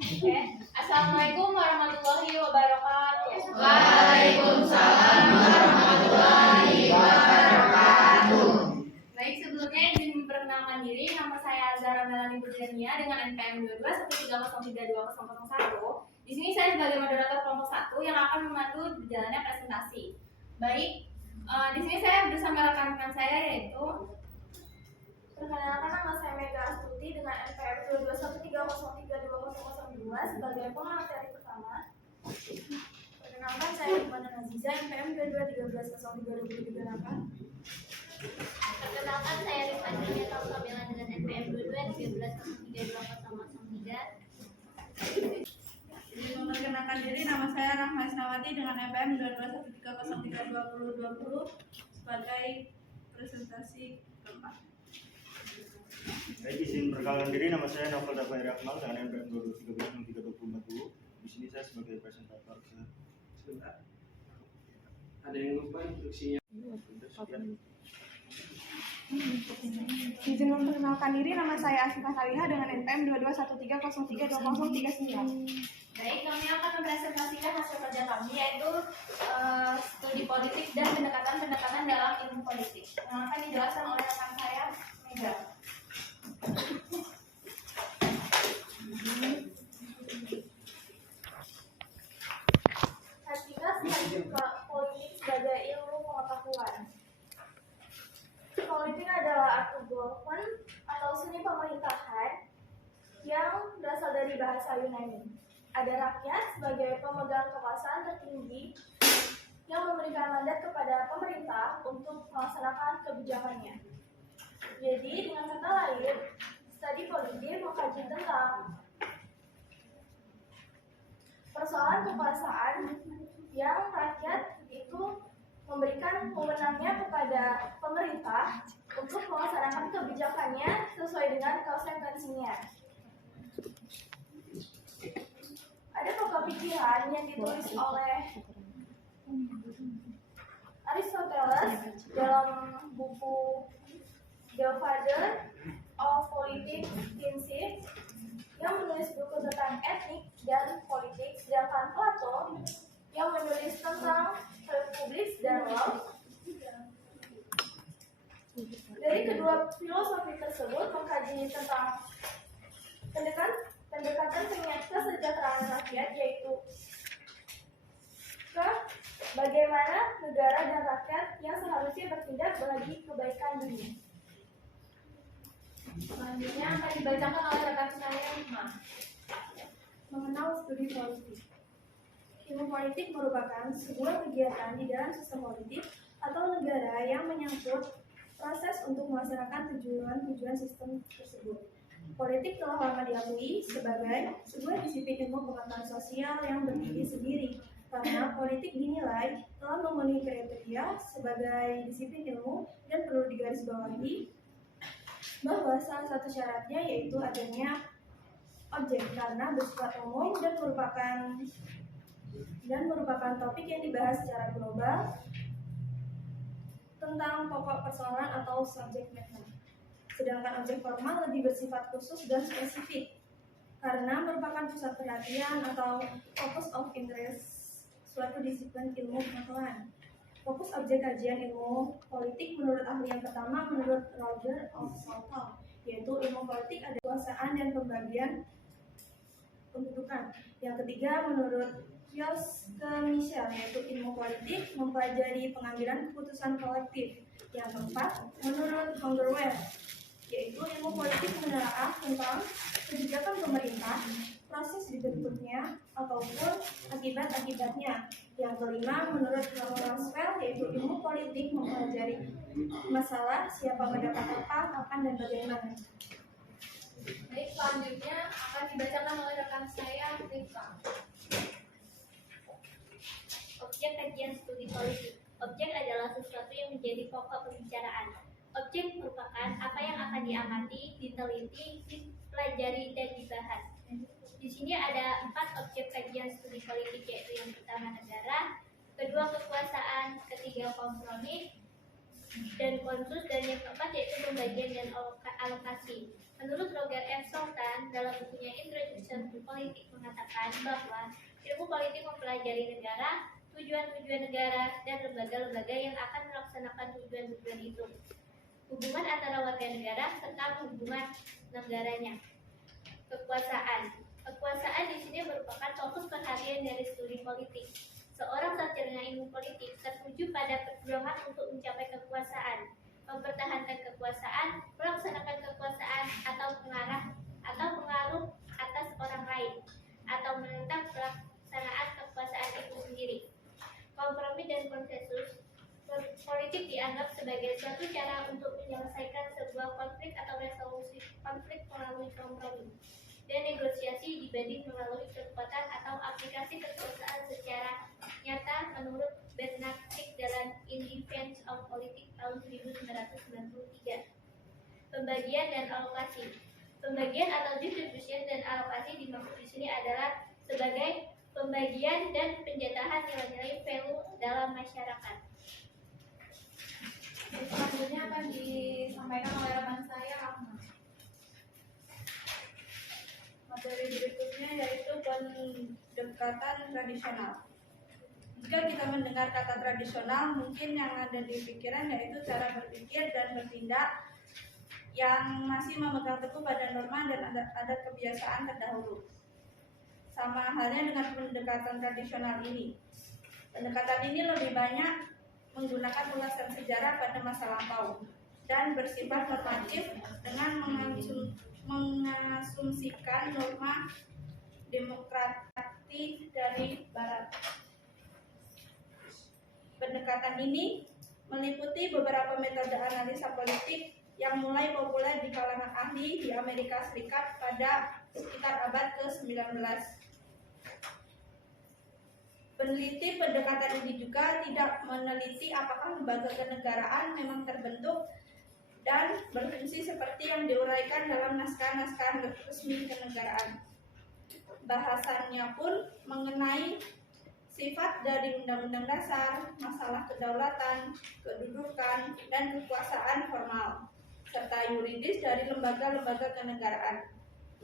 Oke. Assalamualaikum warahmatullahi wabarakatuh. Waalaikumsalam warahmatullahi wabarakatuh. Baik, sebelumnya izin memperkenalkan diri. Nama saya Zara Melani Budjania dengan NPM 2213032001. Di sini saya sebagai moderator kelompok 1 yang akan memandu berjalannya presentasi. Baik, di sini saya bersama rekan-rekan saya yaitu perkenalkan, nama saya Mega Astuti dengan NPM 2213032002 sebagai pemateri pertama. Perkenalkan, saya Iqbal Aziza NPM 2213032038. Perkenalkan, saya Rifan Julieta Kamila dengan NPM 2213032003. Memperkenalkan diri, nama saya Rahma Isnawati dengan NPM 2213032020 sebagai presentasi keempat. Baik, izin perkenalkan diri, nama saya Novel Dabai Rahmal dengan NPM 2213032040. Di sini saya sebagai presentator. Sebentar. Ada yang lupa instruksinya. Izin memperkenalkan diri, nama saya Asifah Saliha dengan NPM 2213032039. Baik, kami akan mempresentasikan hasil kerja kami yaitu studi politik dan pendekatan dalam ilmu politik yang akan dijelaskan oleh rekan saya Mega. Hakikat politik sebagai ilmu pengetahuan. Politik adalah art government atau seni pemerintahan yang berasal dari bahasa Yunani. Ada rakyat sebagai pemegang kekuasaan tertinggi yang memberikan mandat kepada pemerintah untuk melaksanakan kebijakannya. Jadi, dengan kata lain, studi politik mengkaji tentang persoalan kekuasaan yang rakyat itu memberikan wewenangnya kepada pemerintah untuk melaksanakan kebijakannya sesuai dengan konsekuensinya. Ada pokok pikiran yang ditulis oleh Aristoteles dalam buku The Father of Politics Thesis yang menulis buku tentang etnik dan politik, sedangkan Plato yang menulis tentang republik dan law. Dari kedua filosofi tersebut mengkaji tentang pendekatan kesejahteraan rakyat, yaitu ke bagaimana negara dan rakyat yang seharusnya bertindak bagi kebaikan dunia. Selanjutnya akan dibacakan oleh rekan saya Hikmah. Mengenal studi politik. Ilmu politik merupakan sebuah kegiatan di dalam sistem politik atau negara yang menyangkut proses untuk melaksanakan tujuan sistem tersebut. Politik telah lama diakui sebagai sebuah disiplin ilmu pengetahuan sosial yang berdiri sendiri, karena politik dinilai telah memenuhi kriteria sebagai disiplin ilmu dan perlu digarisbawahi bahwa salah satu syaratnya yaitu adanya objek karena bersifat umum dan merupakan topik yang dibahas secara global tentang pokok persoalan atau subject matter. Sedangkan objek formal lebih bersifat khusus dan spesifik karena merupakan pusat perhatian atau focus of interest suatu disiplin ilmu pengetahuan. Fokus objek kajian ilmu politik menurut ahli yang pertama menurut Roger of Southall, yaitu ilmu politik ada kekuasaan dan pembagian kedudukan. Yang ketiga menurut Josque Michel, yaitu ilmu politik mempelajari pengambilan keputusan kolektif. Yang keempat menurut Hungerware, yaitu ilmu politik menelaah tentang kebijakan pemerintah, proses dibentuknya ataupun akibat-akibatnya. Yang kelima menurut Roswell, yaitu ilmu politik mempelajari masalah siapa mendapat apa, kapan dan bagaimana. Baik, selanjutnya akan dibacakan oleh rekan saya Rifka. Objek kajian studi politik. Objek adalah sesuatu yang menjadi pokok pembicaraan. Objek merupakan apa yang akan diamati, diteliti, dipelajari, dan dibahas. Di sini ada 4 objek kajian studi politik, yaitu yang pertama negara, kedua kekuasaan, ketiga kompromi dan konsus, dan yang keempat yaitu pembagian dan alokasi. Menurut Roger F. Sultan dalam bukunya Introduction to Politics mengatakan bahwa ilmu politik mempelajari negara, tujuan-tujuan negara, dan lembaga-lembaga yang akan melaksanakan tujuan-tujuan itu, hubungan antara warga negara serta hubungan negaranya. Kekuasaan di sini merupakan fokus perhatian dari studi politik. Seorang sarjana ilmu politik tertuju pada perjuangan untuk mencapai kekuasaan, mempertahankan kekuasaan, melaksanakan kekuasaan, atau pengaruh atas orang lain, atau menentang pelaksanaan kekuasaan itu sendiri. Kompromi dan konsensus politik dianggap sebagai suatu cara untuk menyelesaikan sebuah konflik atau resolusi konflik melalui kompromi dan negosiasi dibanding melalui kekuatan atau aplikasi kekuasaan secara nyata menurut Bernard Crick dalam In Defense of Politics tahun 1993. Pembagian dan alokasi. Pembagian atau distribution dan alokasi dimaksud di sini adalah sebagai pembagian dan penjatahan nilai-nilai value dalam masyarakat. Selanjutnya akan disampaikan oleh rekan saya, Ahmad. Materi berikutnya yaitu pendekatan tradisional. Jika kita mendengar kata tradisional, mungkin yang ada di pikiran yaitu cara berpikir dan bertindak yang masih memegang teguh pada norma dan adat kebiasaan terdahulu. Sama halnya dengan pendekatan tradisional ini. Pendekatan ini lebih banyak menggunakan ulasan sejarah pada masa lampau dan bersifat normatif dengan mengasumsikan norma demokratik dari Barat. Pendekatan ini meliputi beberapa metode analisa politik yang mulai populer di kalangan ahli di Amerika Serikat pada sekitar abad ke-19. Peneliti pendekatan ini juga tidak meneliti apakah lembaga kenegaraan memang terbentuk dan berfungsi seperti yang diuraikan dalam naskah-naskah resmi kenegaraan. Bahasannya pun mengenai sifat dari undang-undang dasar, masalah kedaulatan, kedudukan, dan kekuasaan formal, serta yuridis dari lembaga-lembaga kenegaraan.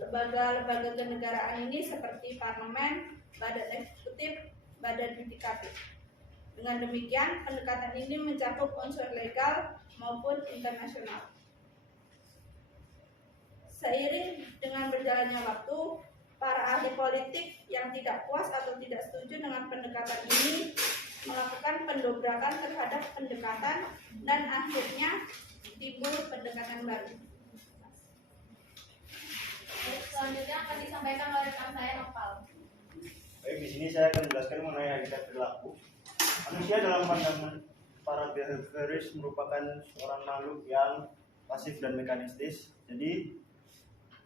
Lembaga-lembaga kenegaraan ini seperti parlemen, badan eksekutif, badan yudikatif. Dengan demikian, pendekatan ini mencakup unsur legal maupun internasional. Seiring dengan berjalannya waktu, para ahli politik yang tidak puas atau tidak setuju dengan pendekatan ini melakukan pendobrakan terhadap pendekatan dan akhirnya timbul pendekatan baru. Selanjutnya akan disampaikan oleh rekan saya, Nopal. Baik, di sini saya akan menjelaskan mengenai hakikat perilaku. Manusia dalam pandangan para behavioris merupakan seorang makhluk yang pasif dan mekanistis. Jadi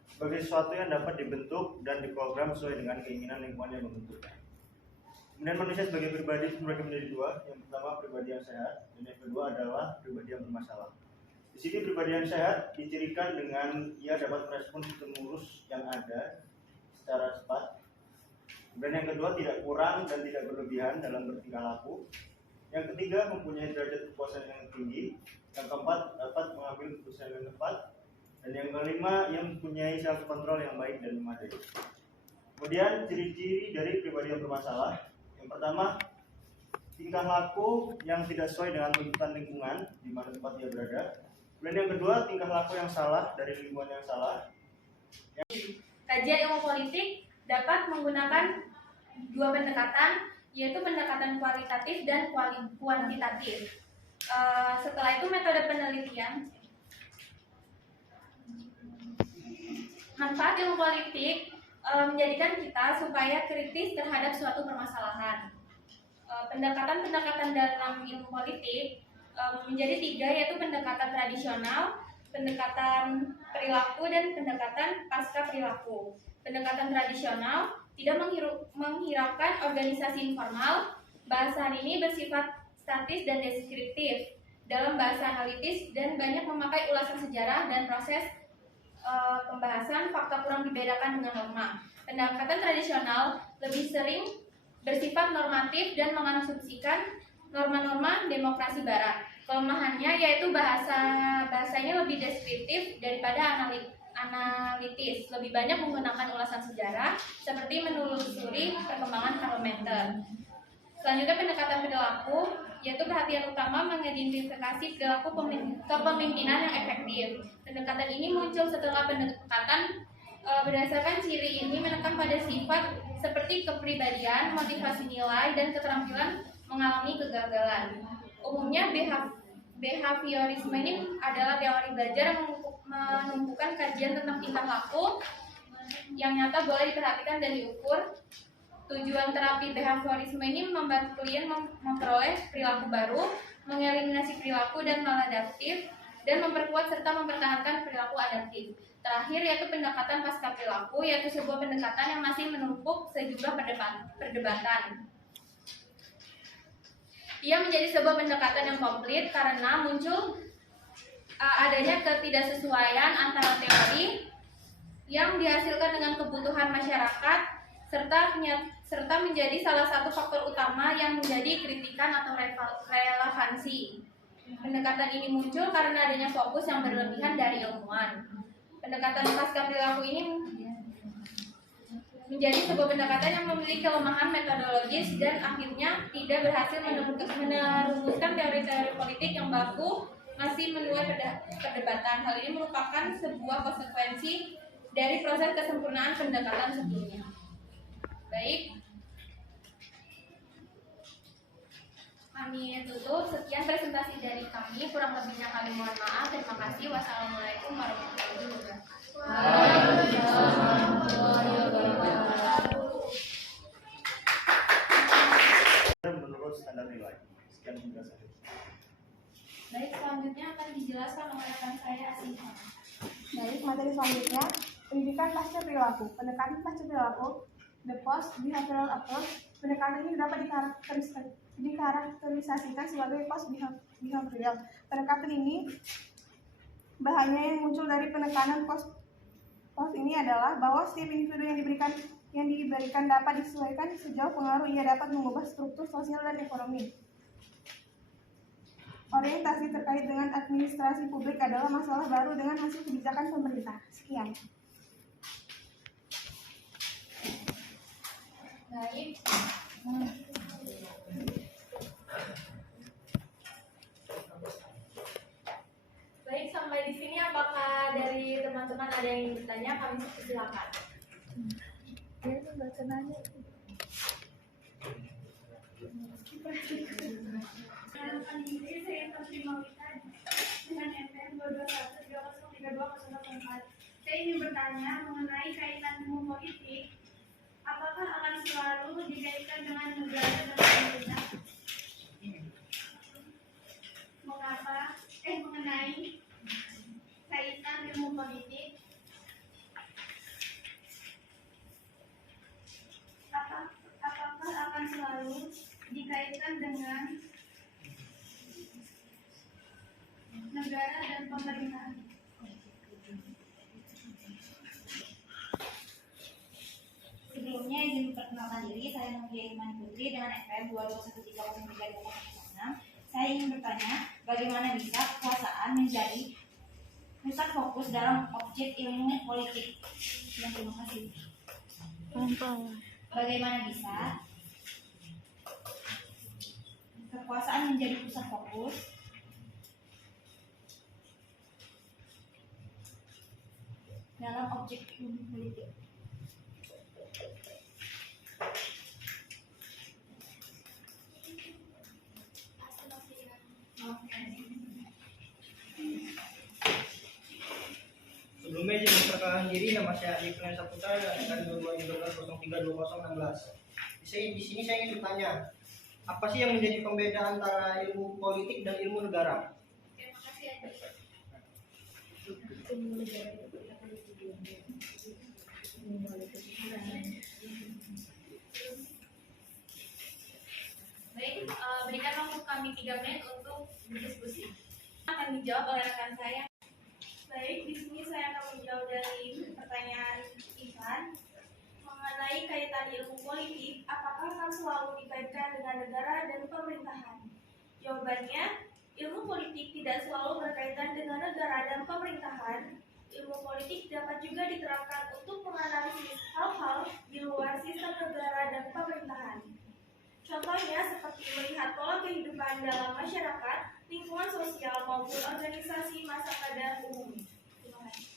sebagai sesuatu yang dapat dibentuk dan diprogram sesuai dengan keinginan lingkungan yang membentuknya. Kemudian manusia sebagai pribadi terbagi menjadi dua. Yang pertama pribadi yang sehat, dan yang kedua adalah pribadi yang bermasalah. Di sini pribadi yang sehat dicirikan dengan ia dapat merespons stimulus yang ada secara cepat. Dan yang kedua tidak kurang dan tidak berlebihan dalam bertingkah laku. Yang ketiga mempunyai derajat kepuasan yang tinggi. Yang keempat dapat mengambil keputusan yang tepat. Dan yang kelima ia mempunyai self control yang baik dan memadai. Kemudian ciri-ciri dari pribadi yang bermasalah. Yang pertama, tingkah laku yang tidak sesuai dengan tuntutan lingkungan di mana tempat dia berada. Dan yang kedua, tingkah laku yang salah dari lingkungan yang salah. Kajian ilmu politik dapat menggunakan dua pendekatan, yaitu pendekatan kualitatif dan kuantitatif. Setelah itu metode penelitian. Manfaat ilmu politik menjadikan kita supaya kritis terhadap suatu permasalahan. Pendekatan-pendekatan dalam ilmu politik menjadi tiga, yaitu pendekatan tradisional, pendekatan perilaku, dan pendekatan pasca perilaku. Pendekatan tradisional tidak menghiraukan organisasi informal. Bahasan ini bersifat statis dan deskriptif dalam bahasa analitis dan banyak memakai ulasan sejarah dan proses pembahasan fakta kurang dibedakan dengan norma. Pendekatan tradisional lebih sering bersifat normatif dan mengasumsikan norma-norma demokrasi barat. Kelemahannya yaitu bahasanya lebih deskriptif daripada analitis, lebih banyak menggunakan ulasan sejarah seperti menelusuri perkembangan parlementer. Selanjutnya pendekatan perilaku, yaitu perhatian utama mengidentifikasi perilaku kepemimpinan yang efektif. Pendekatan ini muncul setelah pendekatan berdasarkan ciri ini menekan pada sifat seperti kepribadian, motivasi nilai, dan keterampilan mengalami kegagalan. Umumnya behaviorisme ini adalah teori belajar yang menumpukan kajian tentang tingkah laku yang nyata boleh diperhatikan dan diukur. Tujuan terapi behaviorisme ini membantu klien memperoleh perilaku baru, mengeliminasi perilaku dan maladaptif, dan memperkuat serta mempertahankan perilaku adaptif. Terakhir yaitu pendekatan pasca perilaku, yaitu sebuah pendekatan yang masih menumpuk sejumlah perdebatan. Ia menjadi sebuah pendekatan yang komplit karena muncul adanya ketidaksesuaian antara teori yang dihasilkan dengan kebutuhan masyarakat serta menjadi salah satu faktor utama yang menjadi kritikan atau relevansi. Pendekatan ini muncul karena adanya fokus yang berlebihan dari ilmuwan. Pendekatan pasca perilaku ini menjadi sebuah pendekatan yang memiliki kelemahan metodologis dan akhirnya tidak berhasil merumuskan teori-teori politik yang baku, masih menuai perdebatan. Hal ini merupakan sebuah konsekuensi dari proses kesempurnaan pendekatan sebelumnya. Baik, kami tutup. Sekian presentasi dari kami. Kurang lebihnya kami mohon maaf. Terima kasih. Wassalamualaikum warahmatullahi wabarakatuh. Menurut standar nilai. Sekian penjelasan. Baik, selanjutnya akan dijelaskan oleh rekan saya Asyifa. Baik, materi selanjutnya pendidikan pasca perilaku. Pendekatan pasca perilaku, the post behavioral approach. Pendekatan ini dapat dikarakterisasikan sebagai post behavioral. Pendekatan ini bahannya yang muncul dari penekanan post ini adalah bahwa setiap individu yang diberikan dapat disesuaikan sejauh pengaruh ia dapat mengubah struktur sosial dan ekonomi. Orientasi terkait dengan administrasi publik adalah masalah baru dengan hasil kebijakan pemerintah. Sekian. Baik. Baik, sampai di sini apakah dari teman-teman ada yang ingin bertanya? Kami silakan. Dengan NPM 221303204. Saya ingin bertanya mengenai kaitan ilmu politik. Apakah akan selalu dikaitkan dengan negara dan pemerintah? Mengenai kaitan ilmu politik, apakah akan selalu dikaitkan dengan negara dan pemerintahan? Sebelumnya izin memperkenalkan diri, saya Novia Imani Putri dengan NPM 221303206. Saya ingin bertanya, bagaimana bisa kekuasaan menjadi pusat fokus dalam objek ilmu politik? Terima kasih. Bagaimana bisa kekuasaan menjadi pusat fokus dalam objek ilmu politik? Sebelumnya izin memperkenalkan diri, nama saya Adi Kurnia Saputra dari 2013-03-2016. Di sini saya ingin bertanya, apa sih yang menjadi pembeda antara ilmu politik dan ilmu negara? Terima kasih, Adi. Baik, berikan waktu kami 3 menit untuk berdiskusi. Akan dijawab oleh rekan saya. Baik, di sini saya akan menjawab dari pertanyaan Ivan mengenai kaitan ilmu politik. Apakah akan selalu dikaitkan dengan negara dan pemerintahan? Jawabannya, ilmu politik tidak selalu berkaitan dengan negara dan pemerintahan. Ilmu politik dapat juga diterapkan untuk menganalisis hal-hal di luar sistem negara dan pemerintahan. Contohnya seperti melihat pola kehidupan dalam masyarakat, lingkungan sosial maupun organisasi masa pada umumnya. Terima kasih.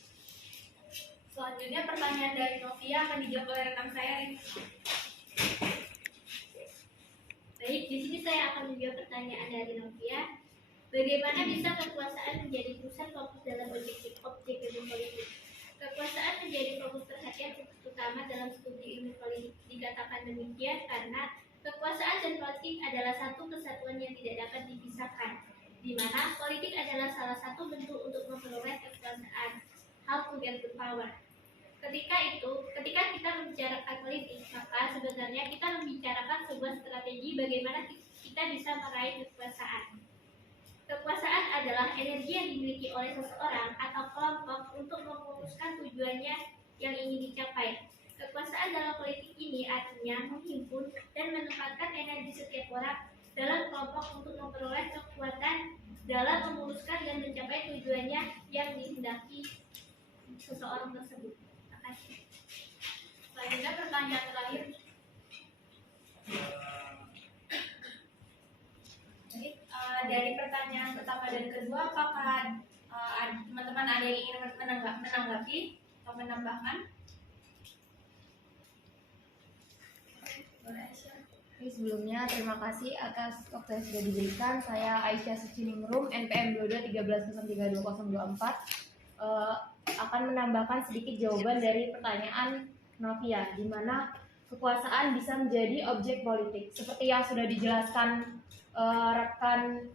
Selanjutnya pertanyaan dari Novia akan dijawab oleh rekan saya, Rizky. Baik, di sini saya akan menjawab pertanyaan dari Novia. Bagaimana bisa kekuasaan menjadi pusat fokus dalam objek ilmu politik? Kekuasaan menjadi fokus perhatian utama dalam studi ilmu politik. Dikatakan demikian karena kekuasaan dan politik adalah satu kesatuan yang tidak dapat dipisahkan, di mana politik adalah salah satu bentuk untuk memperoleh kekuasaan. How to get the power. Ketika kita membicarakan politik, maka sebenarnya kita membicarakan sebuah strategi bagaimana kita bisa meraih kekuasaan. Kekuasaan adalah energi yang dimiliki oleh seseorang atau kelompok untuk memutuskan tujuannya yang ingin dicapai. Kekuasaan dalam politik ini artinya menghimpun dan menempatkan energi setiap orang dalam kelompok untuk memperoleh kekuatan dalam memuluskan dan mencapai tujuannya yang dihendaki seseorang tersebut. Terima kasih. Selanjutnya pertanyaan terakhir. Dari pertanyaan pertama dan kedua, apakah teman-teman ada yang ingin menanggapi atau menambahkan? Oke, sebelumnya terima kasih atas waktu yang sudah diberikan. Saya Aisyah Suciningrum, NPM 2213032024, akan menambahkan sedikit jawaban dari pertanyaan Novia, di mana kekuasaan bisa menjadi objek politik. Seperti yang sudah dijelaskan rekan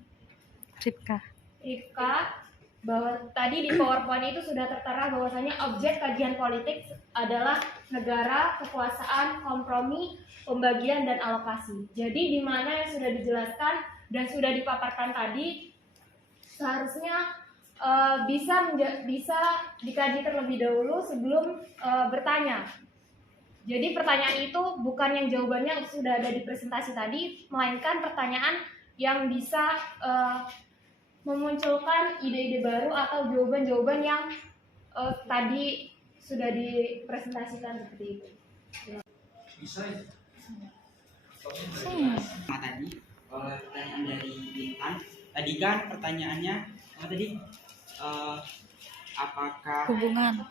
Rifka, bahwa tadi di PowerPoint itu sudah tertera bahwasanya objek kajian politik adalah negara, kekuasaan, kompromi, pembagian, dan alokasi. Jadi di mana yang sudah dijelaskan dan sudah dipaparkan tadi seharusnya bisa dikaji terlebih dahulu sebelum bertanya. Jadi pertanyaan itu bukan yang jawabannya sudah ada di presentasi tadi, melainkan pertanyaan yang bisa memunculkan ide-ide baru atau jawaban-jawaban yang tadi sudah dipresentasikan seperti itu. Bisa ya? Tadi pertanyaan dari Intan. Tadi kan pertanyaannya apakah hubungan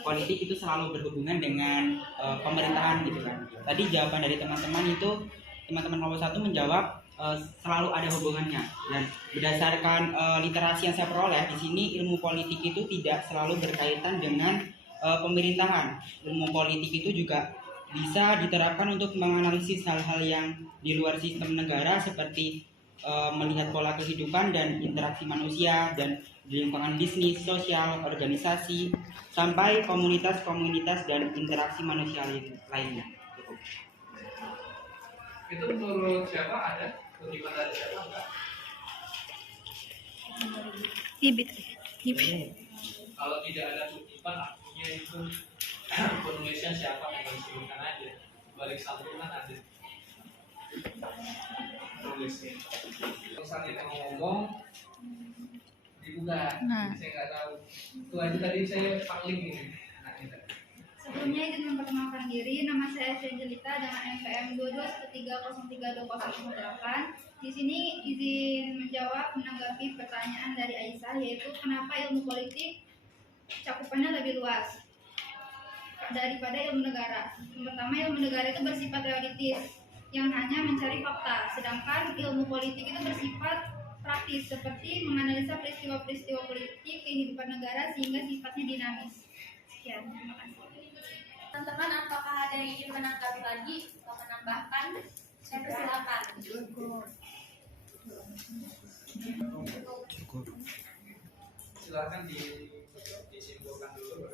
politik itu selalu berhubungan dengan pemerintahan gitu kan? Tadi jawaban dari teman-teman kelompok 1 menjawab selalu ada hubungannya, dan berdasarkan literasi yang saya peroleh di sini, ilmu politik itu tidak selalu berkaitan dengan pemerintahan. Ilmu politik itu juga bisa diterapkan untuk menganalisis hal-hal yang di luar sistem negara seperti melihat pola kehidupan dan interaksi manusia dan di lingkungan bisnis, sosial, organisasi, sampai komunitas-komunitas dan interaksi manusia lainnya. Cukup. Itu menurut siapa ada? Kutipan dari siapa enggak? Kalau tidak ada kutipan artinya itu penulisnya siapa yang disebutkan aja. Balik santunan ada. Tulisnya. Pesan itu ngomong dibuka. Saya nggak tahu. Itu aja tadi saya paling ini. Nah, ini. Sebelumnya izin memperkenalkan diri, nama saya Evangelita dengan NPM 2213032008. Di sini izin menanggapi pertanyaan dari Aisyah, yaitu kenapa ilmu politik cakupannya lebih luas daripada ilmu negara. Yang pertama, ilmu negara itu bersifat teoritis yang hanya mencari fakta, sedangkan ilmu politik itu bersifat praktis seperti menganalisa peristiwa-peristiwa politik kehidupan negara sehingga sifatnya dinamis. Sekian, terima kasih. Teman-teman, apakah ada yang ingin menanggapi lagi atau menambahkan? Saya persilakan. Silakan disimpulkan dulu.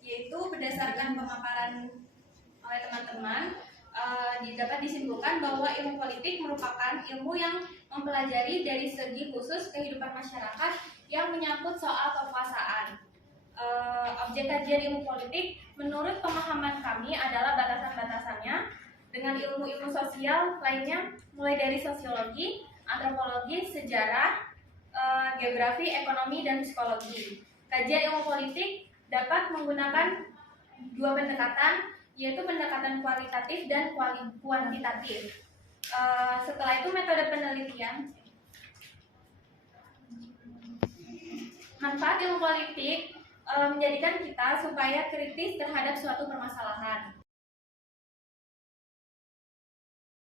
Yaitu berdasarkan pemaparan oleh teman-teman, dapat disimpulkan bahwa ilmu politik merupakan ilmu yang mempelajari dari segi khusus kehidupan masyarakat yang menyangkut soal kekuasaan. Objek kajian ilmu politik menurut pemahaman kami adalah batasan-batasannya dengan ilmu-ilmu sosial lainnya, mulai dari sosiologi, antropologi, sejarah, geografi, ekonomi, dan psikologi. Kajian ilmu politik dapat menggunakan dua pendekatan, yaitu pendekatan kualitatif dan kuantitatif. Setelah itu metode penelitian. Manfaat ilmu politik menjadikan kita supaya kritis terhadap suatu permasalahan.